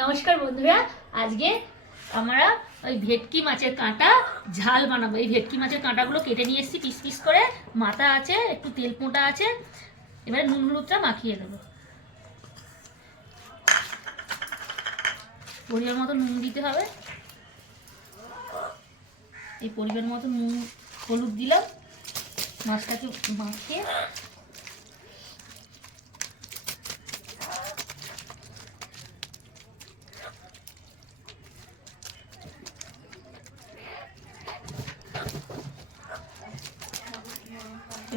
নমস্কার বন্ধুরা, আজকে আমরা ওই ভেটকি মাছের কাঁটা ঝাল বানাবো। এই ভেটকি মাছের কাঁটাগুলো কেটে নিয়ে এসেছি, পিস পিস করে। মাথা আছে, একটু তেল পোঁটা আছে। এবারে নুন হলুদটা মাখিয়ে দেবো পরিমাণ মতো নুন দিতে হবে। এই পরিমাণ মতো নুন হলুদ দিলাম। মাছটাকে মাখিয়ে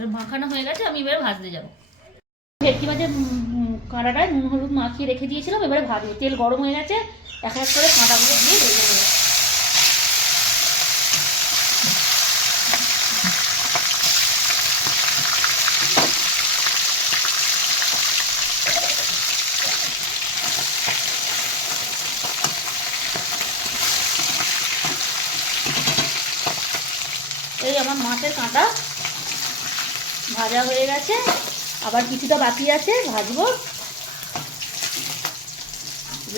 এবার মাখানো হয়ে গেছে, আমি এবারে ভাজতে যাব। ভেটকি মাছের কাঁটাটা নুন হলুদ মাখিয়ে রেখে দিয়েছিলাম, এবারে ভাজবো। তেল গরম হয়ে গেছে, এক এক করে কাঁটাগুলো দিয়ে ভেজে নেব। এই আমার মাছের কাঁটা ভাজা হয়ে গেছে। আবার কিছুটা বাকি আছে, ভাজবো।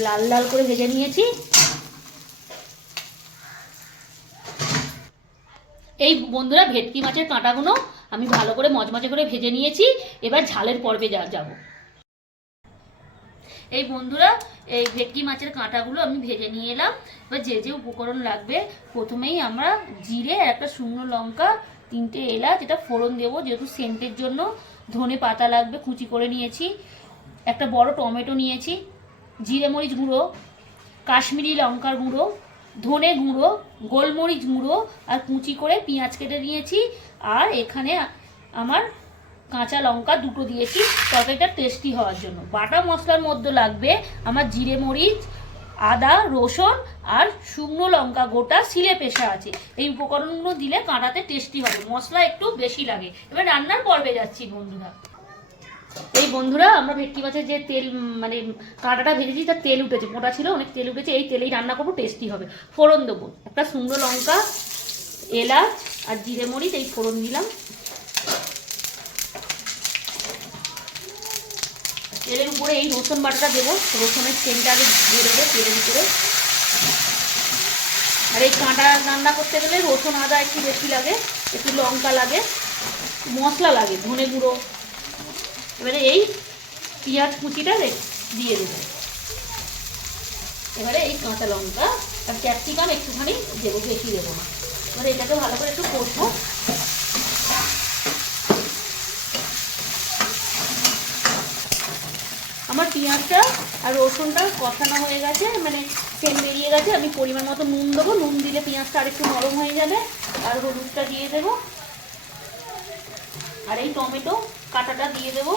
লাল লাল করে ভেজে নিয়েছি। এই বন্ধুরা, ভেটকি মাছের কাঁটাগুলো আমি ভালো করে মজমজে করে ভেজে নিয়েছি। এবার ঝালের পর্বে যা যাব। এই বন্ধুরা, এই ভেটকি মাছের কাঁটাগুলো আমি ভেজে নিয়ে এলাম। এবার যে যে উপকরণ লাগবে, প্রথমেই আমরা জিরে একটা শুকনো লঙ্কা তিনটে এলাচ, এটা ফোড়ন দেবো, যেহেতু সেন্টের জন্য ধনে পাতা লাগবে, কুচি করে নিয়েছি। একটা বড় টমেটো নিয়েছি, জিরে মরিচ গুঁড়ো, কাশ্মীরি লঙ্কার গুঁড়ো, ধনে গুঁড়ো, গোলমরিচ গুঁড়ো আর কুচি করে পেঁয়াজ কেটে নিয়েছি। আর এখানে আমার কাঁচা লঙ্কা দুটো দিয়েছি, তরকারিটা টেস্টি হওয়ার জন্য। বাটা মশলার মধ্যে লাগবে আমার জিরে মরিচ আদা, রসুন আর শুকনো লঙ্কা গোটা সিলে পেশা আছে। এই উপকরণগুলো দিলে কাঁটাতে টেস্টি হবে, মশলা একটু বেশি লাগে। এবার রান্নার পর্বে যাচ্ছি বন্ধুরা। এই বন্ধুরা, আমরা ভেটকি মাছের যে তেল মানে কাঁটাটা ভেজেছি, তার তেল উঠেছে, মোটা ছিল, অনেক তেল উঠেছে, এই তেলেই রান্না করব টেস্টি হবে। ফোড়ন দেবো, একটা শুকনো লঙ্কা, এলাচ আর জিরে মরিচ, এই ফোড়ন দিলাম। তেলের উপরে এই রসুন বাটাটা দেবো। রসুনের তেলটা আগে দিয়ে দেবো, তেলের উপরে। আর এই কাঁটা রান্না করতে গেলে রসুন আদা একটু বেশি লাগে, একটু লঙ্কা লাগে, মশলা লাগে, ধনে গুঁড়ো। এবারে এই পেঁয়াজ কুচিটা দিয়ে দেবো। এবারে এই কাঁচা লঙ্কা আর ক্যাপসিকাম একটুখানি দেবো, বেশি দেবো না। এবারে এটাকে ভালো করে একটু কষবো। আমার পেঁয়াজটা আর রসুনটা কষানো হয়ে গেছে মানে তেল বেরিয়ে গেছে। আমি পরিমাণ মতো নুন দেবো। নুন দিলে পেঁয়াজটা আরেকটু নরম হয়ে যাবে আর হলুদটা দিয়ে দেবো। আর এই টমেটো কাটাটা দিয়ে দেবো।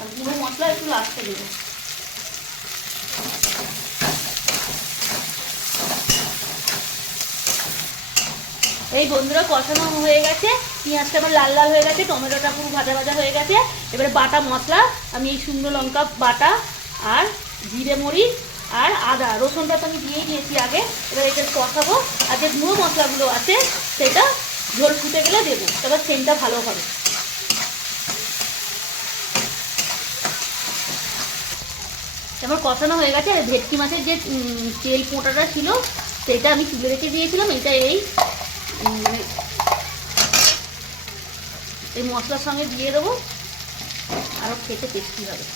আর গুঁড়ো মশলা একটু লাস্টে দেবো। এই বন্ধুরা কষানো হয়ে গেছে, পেঁয়াজটা আমার লাল লাল হয়ে গেছে, টমেটোটা পুরো ভাজা ভাজা হয়ে গেছে। এবারে বাটা মশলা, আমি এই শুকনো লঙ্কা, বাটা আর জিরে মরিচ আর আদা, রসুনটা তো আমি দিয়েই দিয়েছি আগে। এবার এটা কষাবো, আর যে গুঁড়ো মশলাগুলো আছে, সেটা ঝোল ফুটে গেলে দেবো এবার সেন্টটা ভালো হবে। আমার কষানো হয়ে গেছে, আর ভেটকি মাছের যে তেল পোঁটাটা ছিল, সেটা আমি তুলে রেখে দিয়েছিলাম, এটা এই মানে এই মশলার সঙ্গে দিয়ে দেবো আরও খেতে টেস্টি হবে।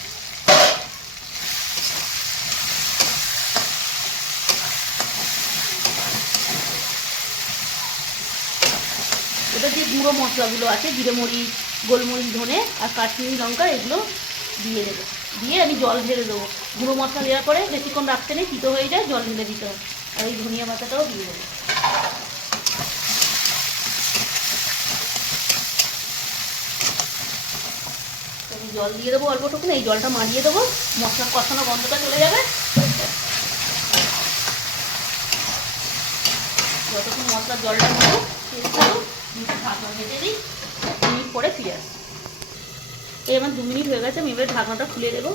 এটা যে গুঁড়ো মশলাগুলো আছে, জিরে মরিচ, গোলমরিচ, ধনে আর কাশ্মীরি লঙ্কা, এগুলো দিয়ে দেবো। দিয়ে আমি জল ঢেলে দেবো। গুঁড়ো মশলা দেওয়ার পরে বেশিক্ষণ রাখতে নেই, তিতো হয়ে যায়, জল ঢেলে দিতে হবে। আর এই ধনিয়া পাতাটাও দিয়ে দেবো তো আমি জল দিয়ে দেবো অল্পটুকুন এই জলটা মারিয়ে দেবো। মশলা কষানো গন্ধটা চলে যাবে। যতক্ষণ মশলার জলটা নেব ঢাকনা ভেজে দিই দু মিনিট পরে ফিরে আসি এই আমার দু মিনিট হয়ে গেছে, আমি এবার ঢাকনাটা খুলে দেবো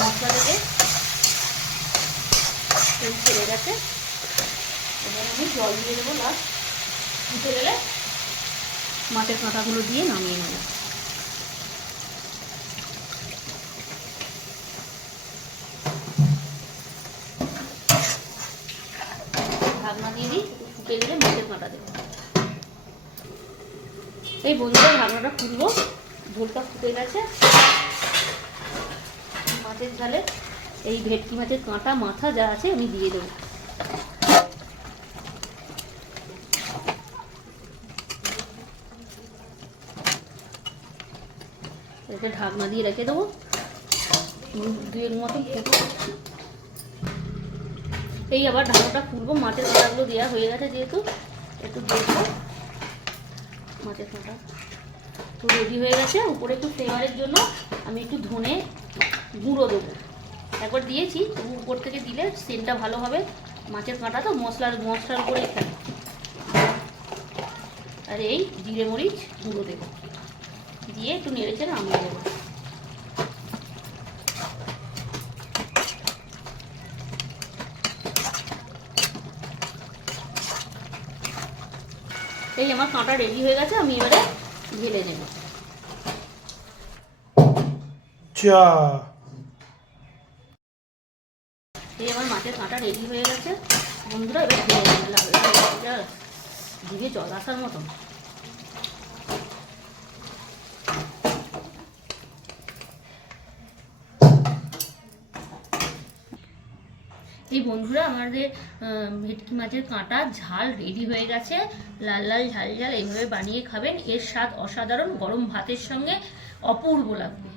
মশলা থেকে তেল ছেড়ে গেছে। জল দিয়ে দেবো লাস্ট ফুটে দিয়ে নামিয়ে নেব। ঢাকনা দিয়ে দিই ফুটে গেলে মাছের কাঁটা দেবো। এই বন্ধুরা ঢাকনাটা খুলবো। ঝোলটা ফুটে গেছে। মাছের ঝালে এই ভেটকি মাছের কাঁটা, মাথা যা আছে আমি দিয়ে দেবো। এটা ঢাকনা দিয়ে রেখে দেবো। দুয়ের মতো এই আবার ঢাকনাটা খুলবো, মাছের কাঁটাগুলো দেওয়া হয়ে গেছে যেহেতু, একটু দেখব মাছের কাঁটা তো রেডি হয়ে গেছে। উপরে একটু ফ্লেভারের জন্য আমি একটু ধনে গুঁড়ো দেবো। একবার দিয়েছি, তবু উপর থেকে দিলে সেন্টটা ভালো হবে। মাছের কাঁটা তো, মশলার মশলার উপরেই থাকে। আর এই জিরে মরিচ গুঁড়ো দেবো। দিয়ে একটু নেড়ে চেড়ে নামিয়ে দেবো। এই আমার কাঁটা রেডি হয়ে গেছে, আমি এবারে ঢেলে নেব। চা মাছের কাঁটা রেডি হয়ে গেছে, বন্ধুরা, এবার। জিভে জল আসার মতন। এই বন্ধুরা আমাদের ভেটকি মাছের কাঁটা ঝাল রেডি হয়ে গেছে। লাল লাল, ঝাল ঝাল, এইভাবে বানিয়ে খাবেন। এর স্বাদ অসাধারণ। গরম ভাতের সঙ্গে অপূর্ব লাগবে।